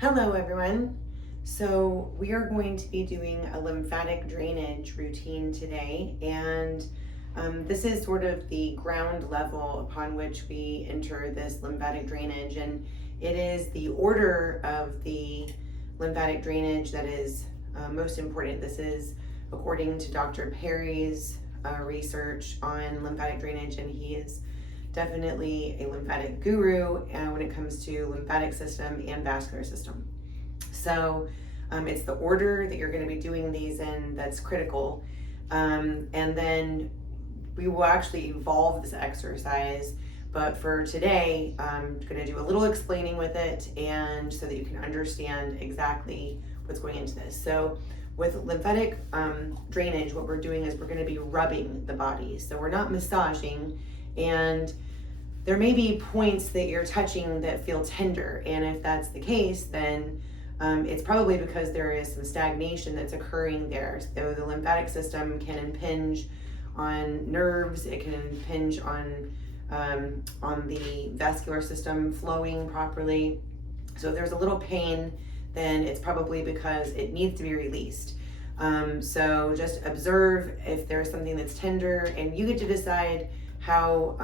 Hello everyone. So we are going to be doing a lymphatic drainage routine today, and this is sort of the ground level upon which we enter this lymphatic drainage, and it is the order of the lymphatic drainage that is most important. This is according to Dr. Perry's research on lymphatic drainage, and he is definitely a lymphatic guru when it comes to lymphatic system and vascular system. So it's the order that you're going to be doing these in that's critical. And then we will actually evolve this exercise. But for today, I'm going to do a little explaining with it, and so that you can understand exactly what's going into this. So with lymphatic drainage, what we're doing is we're going to be rubbing the body. So we're not massaging, and there may be points that you're touching that feel tender. And if that's the case, then it's probably because there is some stagnation that's occurring there. So the lymphatic system can impinge on nerves, it can impinge on the vascular system flowing properly. So if there's a little pain, then it's probably because it needs to be released. So just observe if there's something that's tender, and you get to decide how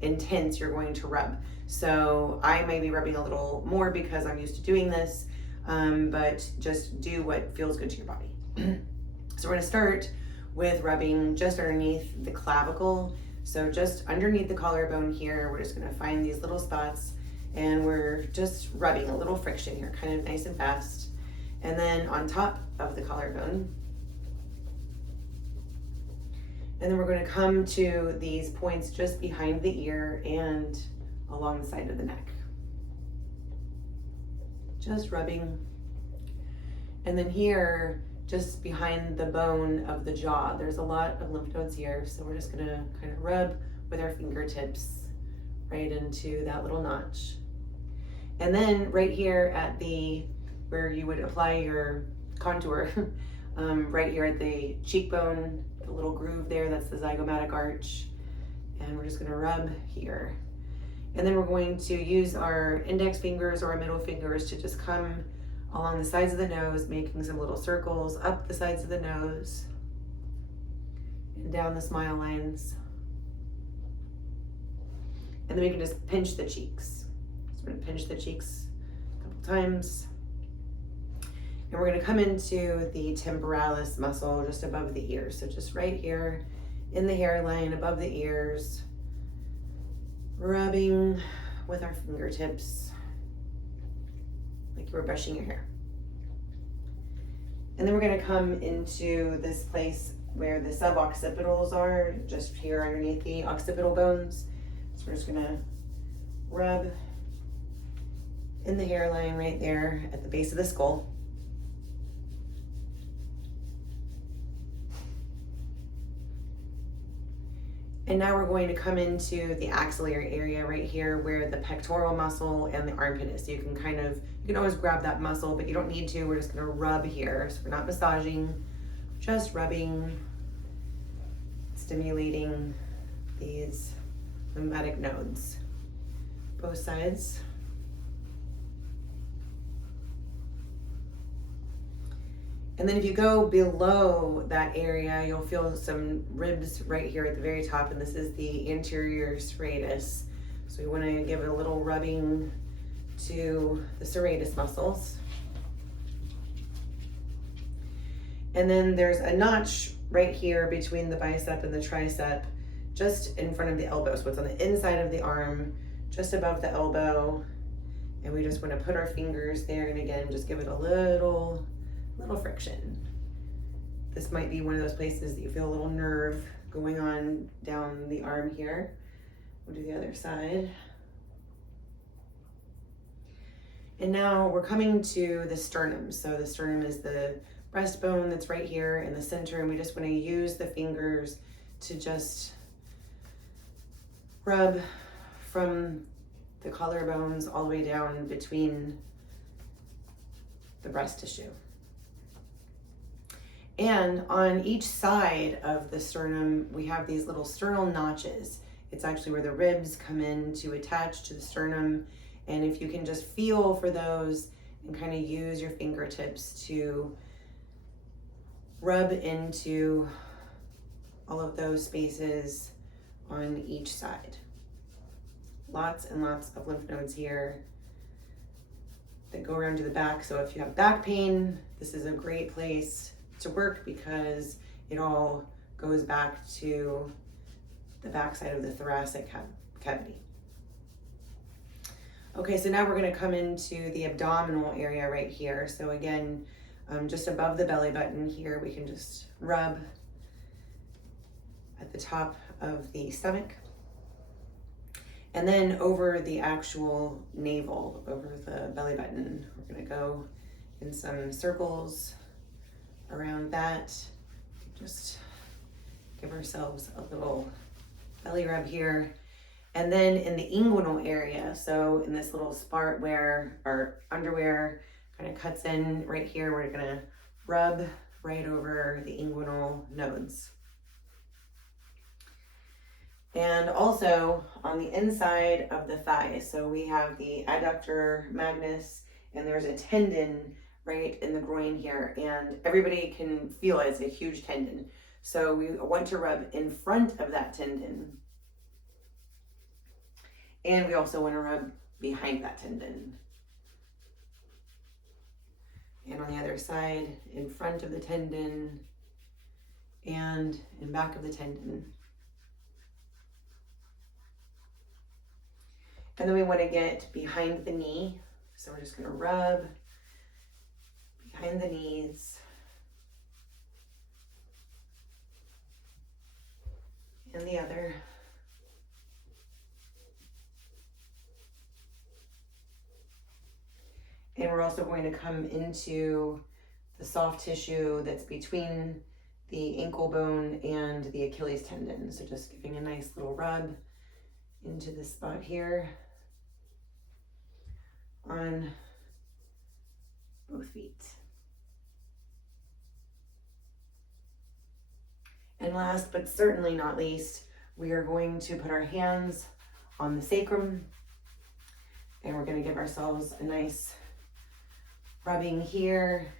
intense you're going to rub. So I may be rubbing a little more because I'm used to doing this, but just do what feels good to your body. So we're gonna start with rubbing just underneath the clavicle. So just underneath the collarbone here, we're just gonna find these little spots, and we're just rubbing a little friction here, kind of nice and fast. And then on top of the collarbone. And then we're going to come to these points just behind the ear and along the side of the neck. Just rubbing. And then here, just behind the bone of the jaw, there's a lot of lymph nodes here. So we're just going to kind of rub with our fingertips right into that little notch. And then right here at where you would apply your contour, right here at the cheekbone, the little groove there, that's the zygomatic arch. And we're just gonna rub here. And then we're going to use our index fingers or our middle fingers to just come along the sides of the nose, making some little circles up the sides of the nose and down the smile lines. And then we can just pinch the cheeks. So we're gonna pinch the cheeks a couple times. And we're gonna come into the temporalis muscle just above the ears. So just right here in the hairline above the ears, rubbing with our fingertips like you were brushing your hair. And then we're gonna come into this place where the suboccipitals are, just here underneath the occipital bones. So we're just gonna rub in the hairline right there at the base of the skull. And now we're going to come into the axillary area right here where the pectoral muscle and the armpit is. So you can always grab that muscle, but you don't need to. We're just gonna rub here. So we're not massaging, just rubbing, stimulating these lymphatic nodes, both sides. And then if you go below that area, you'll feel some ribs right here at the very top, and this is the anterior serratus. So we want to give a little rubbing to the serratus muscles. And then there's a notch right here between the bicep and the tricep, just in front of the elbow. So it's on the inside of the arm, just above the elbow. And we just want to put our fingers there, and again, just give it a little friction. This might be one of those places that you feel a little nerve going on down the arm here. We'll do the other side. And now we're coming to the sternum. So the sternum is the breastbone that's right here in the center, and we just want to use the fingers to just rub from the collarbones all the way down between the breast tissue. And on each side of the sternum, we have these little sternal notches. It's actually where the ribs come in to attach to the sternum. And if you can just feel for those and kind of use your fingertips to rub into all of those spaces on each side. Lots and lots of lymph nodes here that go around to the back. So if you have back pain, this is a great place to work because it all goes back to the backside of the thoracic cavity. Okay, so now we're going to come into the abdominal area right here. So again, just above the belly button here, we can just rub at the top of the stomach. And then over the actual navel, over the belly button, we're going to go in some circles around that. Just give ourselves a little belly rub here. And then in the inguinal area, so in this little spot where our underwear kind of cuts in right here, we're going to rub right over the inguinal nodes. And also on the inside of the thigh, so we have the adductor magnus, and there's a tendon right in the groin here, and everybody can feel it. It's a huge tendon. So we want to rub in front of that tendon. And we also want to rub behind that tendon. And on the other side, in front of the tendon and in back of the tendon. And then we want to get behind the knee. So we're just going to rub behind the knees. And the other. And we're also going to come into the soft tissue that's between the ankle bone and the Achilles tendon. So just giving a nice little rub into this spot here on both feet. And last but certainly not least, we are going to put our hands on the sacrum, and we're going to give ourselves a nice rubbing here.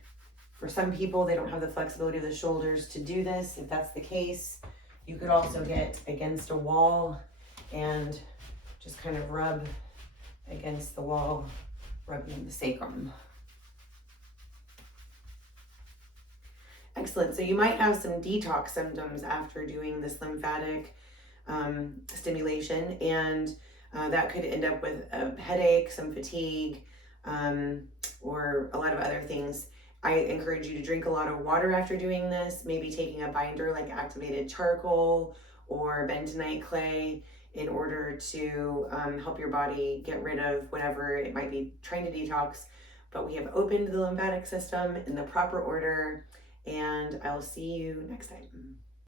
For some people, they don't have the flexibility of the shoulders to do this. If that's the case, you could also get against a wall and just kind of rub against the wall, rubbing the sacrum. Excellent. So you might have some detox symptoms after doing this lymphatic stimulation, and that could end up with a headache, some fatigue, or a lot of other things. I encourage you to drink a lot of water after doing this, maybe taking a binder like activated charcoal or bentonite clay in order to help your body get rid of whatever it might be trying to detox. But we have opened the lymphatic system in the proper order, and I'll see you next time.